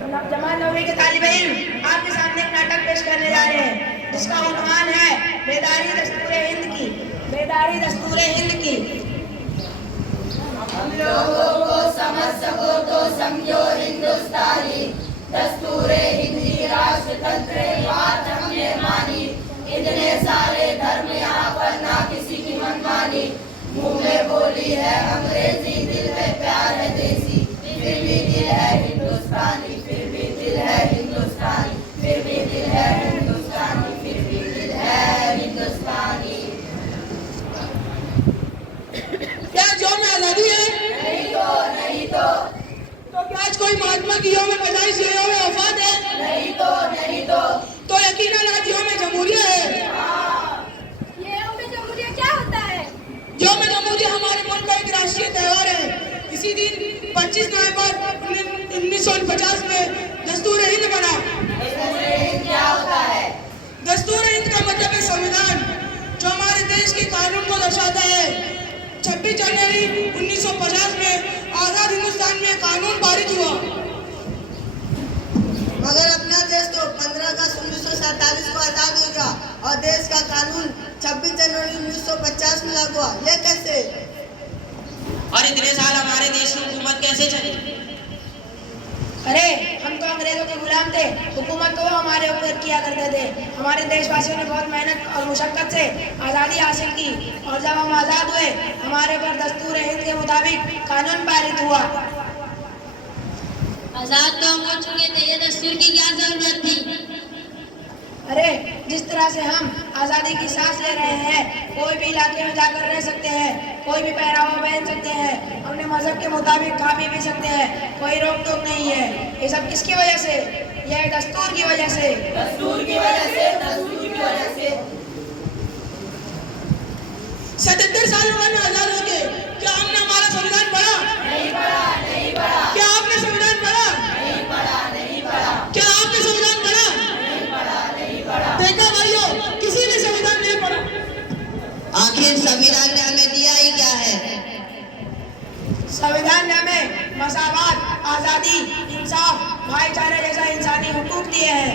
जमाल नौवीं के तालिब इल्म आपके सामने एक नाटक पेश करने जा रहे हैं जिसका उन्वान है बेदारी दस्तूर हिंद की। बेदारी दस्तूर हिंद की। हम लोगों को समझ सको तो समझो हिंदुस्तानी, दस्तूर हिंदी राष्ट्रतंत्र बात हमने मानी। इतने सारे धर्म यहाँ पर ना किसी की मनमानी। मुंह में बोली है अंग्रेजी, दिल में प्यार है देसी। फिर भी दिल है हिंदुस्तानी, फिर भी दिल है हिंदुस्तानी, फिर भी दिल है हिंदुस्तानी, फिर भी दिल है हिंदुस्तानी। क्या जो में आजादी है? नहीं तो क्या आज कोई महात्मा की यौम पैदाइश या यौम वफात है? नहीं तो यकीनन आज यौम जमहूरिया है। ये यौम जमहूरिया क्या होता है? यौम जमहूरिया हमारे मुल्क का एक राष्ट्रीय त्योहार है। इसी दिन 25 नवंबर 1949 में दस्तूर हिंद बना। क्या होता है? दस्तूर हिंद का मतलब है संविधान, जो हमारे देश के कानून को दर्शाता है। 26 जनवरी 1950 में आजाद हिंदुस्तान में कानून पारित हुआ। मगर अपना देश तो 15 अगस्त 1947 को आजाद हो गया और देश का कानून 26 जनवरी 1950 में लागू हुआ। ये कैसे? और इतने साल हमारे देश की हुकूमत कैसे चली? अरे हम तो अंग्रेजों के गुलाम थे, हुकूमत तो हमारे ऊपर किया करते थे। हमारे देशवासियों ने बहुत मेहनत और मुशक्कत से आज़ादी हासिल की और जब हम आज़ाद हुए हमारे पर दस्तूर हिंद के मुताबिक कानून पारित हुआ। आजाद तो हम हो चुके थे, ये दस्तूर की क्या जरूरत थी? अरे जिस तरह से हम आज़ादी की सांस ले रहे हैं, कोई भी इलाके में जाकर रह सकते हैं, कोई भी पहनावा पहन सकते हैं, अपने मजहब के मुताबिक खा पी सकते हैं, कोई रोक टोक नहीं है। ये सब किसकी वजह से? यह दस्तूर की वजह से। दस्तूर की वजह से, दस्तूर की वजह से। 77 साल बाद में आजाद हो गए, क्या हमने हमारा संविधान पढ़ा? नहीं पढ़ा। क्या आपने संविधान पढ़ा? नहीं पढ़ा। क्या आपने संविधान पढ़ा? नहीं पढ़ा। देखा भाइयों, किसी ने संविधान नहीं पढ़ा। आखिर संविधान ने हमें दिया ही क्या है? संविधान ने हमें मसावत, आजादी, इंसाफ, भाईचारे जैसा इंसानी हुकूक दिए हैं।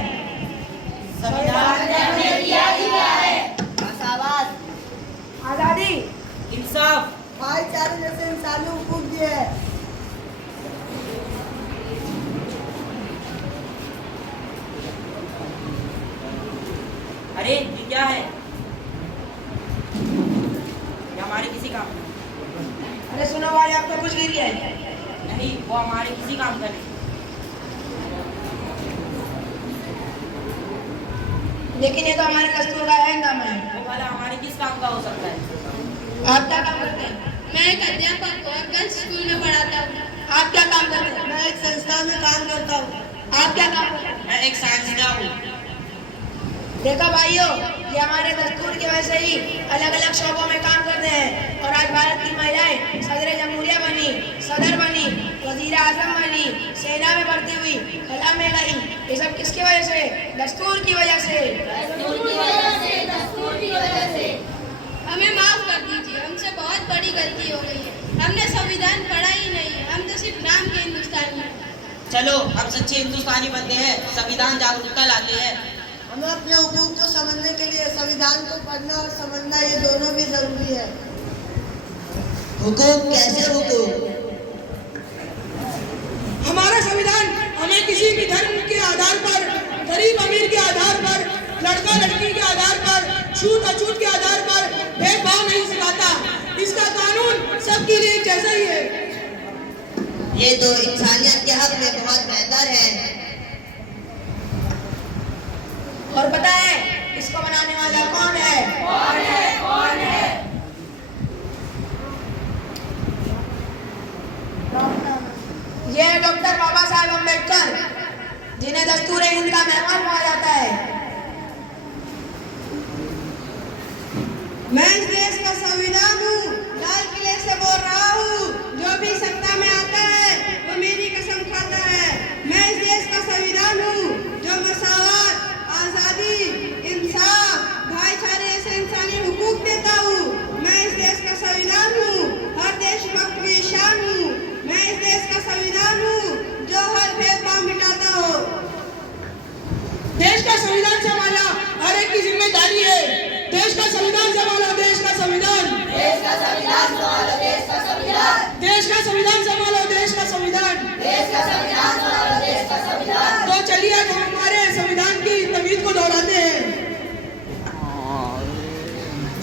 संविधान ने हमें दिया ही क्या है? मसावत, आजादी, इंसाफ, भाईचारे जैसे इंसानी हुकूक दिए हैं। अरे ये क्या है? ये हमारे किसी काम का अरे सुनो भाई, आपको कुछ गिरी है? नहीं, वो हमारे किसी काम का नहीं। लेकिन ये तो हमारे दस्तूर का है नाम है। वो भला हमारे किस काम का हो सकता है? आप क्या काम करते हैं? मैं एक अध्यापक और गर्ल्स स्कूल में पढ़ाता हूँ। आप क्या काम करते हैं? मैं एक संस्था में काम करता हूँ। आप क्या काम करते हैं? मैं एक साइंसदान हूँ। देखा भाइयों, ये हमारे दस्तूर की वजह से ही अलग अलग शोबों में काम करते हैं और आज भारत की महिलाएं सदर जमहूरिया बनी, सदर बनी, वजीर आजम बनी, सेना में भर्ती हुई, कला में गई। ये सब किसकी वजह से? दस्तूर की वजह से। दस्तूर की वजह से, दस्तूर की वजह से। हमें माफ कर दीजिए, हमसे बहुत बड़ी गलती हो गई है। हमने संविधान पढ़ा ही नहीं है, हम तो सिर्फ नाम के हिंदुस्तानी हैं। चलो हम सच्चे हिंदुस्तानी बनते हैं, संविधान जागरूकता लाते हैं। हमें अपने हुकूक को समझने के लिए संविधान को पढ़ना और समझना, ये दोनों भी जरूरी है। हुकूक कैसे हुकूक? हमारा संविधान हमें किसी भी धर्म के आधार पर, गरीब अमीर के आधार पर, लड़का लड़की के आधार पर, छूत अछूत के आधार पर भेदभाव नहीं सिखाता। इसका कानून सबके लिए एक जैसा ही है। ये तो इंसानियत के हक में बहुत बेहतर है। और पता है इसको बनाने वाला कौन है? कौन है? ये है डॉक्टर बाबा साहेब अम्बेडकर, जिन्हें दस्तूर हिंद का मेहमान कहा जाता है। मैं इस देश का संविधान हूँ, लाल किले से बोल रहा हूँ। जो भी सत्ता में आता है वो मेरी कसम खाता है। मैं इस देश का संविधान हूँ, जो मसावत, आजादी, इंसाफ, भाईचारे जैसे इंसानी हुकूक देता हूँ। मैं इस देश का संविधान हूँ, हर देशभक्त की शान हूँ। मैं इस देश का संविधान हूँ, जो हर भेदभाव मिटाता हो। चलिए देश का संविधान संभालो, देश का संविधान, देश का संविधान संभालो, देश का संविधान, देश का संविधान संभालो, देश का संविधान। देश का संविधान संभालो, देश का संविधान। तो चलिए आज हम हमारे संविधान की तमीद को दोहराते हैं।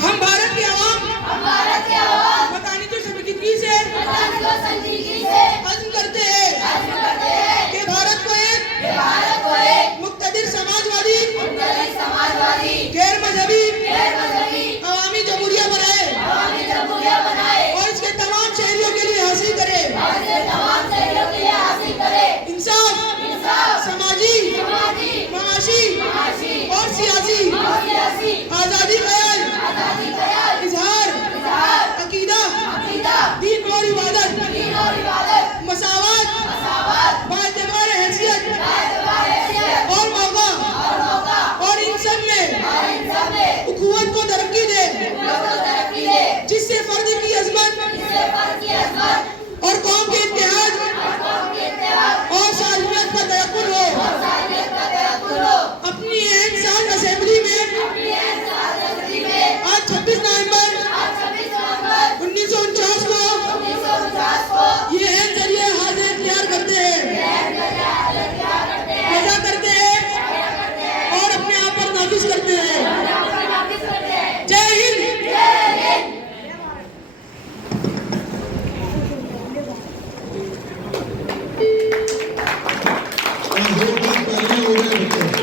हम भारत की आवाम, हम भारत के आवाम बताने की संजीदगी से संजीदगी से अज़्म करते हैं अर्ज करते हैं कि भारत को एक कि भारत को एक मुक़्तदिर समाजवादी, मुक़्तदिर समाजवादी, गैर मजहबी, गैर मजहबी, अवामी जमहूरिया बनाए अवामी जमहूरिया बनाए और इसके तमाम शहरियों के लिए हासिल करे। और इसे तमाम शहरियों के लिए हासिल करे। इंसाफ, इंसाफ, समाजी, समाजी, माशी माशी और सियासी और सियासी आज़ादी, ख्याल, आजादी, ख्याल, इजहार, इजहार, अकीदा, अकीदा, दीन और इबादत, दीन और इबादत, मसावत, मसावत, बाएतबार हैसियत बाएतबार हैसियत और मौका और मौका और इन सब में और इन सब में उखुवत को तरक्की दे, लोगों को तरक्की दे, जिससे फर्द की अजमत जिससे फर्द की अजमत और कौम के इत्तेहाद और कौम के इत्तेहाद और सालमियत का तयक्कुन हो। और सालियत का तयक्कुन हो। अपनी एक साल असेंबली में अपनी एक साल में आज 26 नवंबर आज 26 नवंबर 1949 को 1949 को ये एक जरिए हाजिर तैयार करते हैं, वजह करते हैं और अपने आप पर नाफिज करते हैं। जय हिंद। और 2 दिन पहले हो गए बच्चे।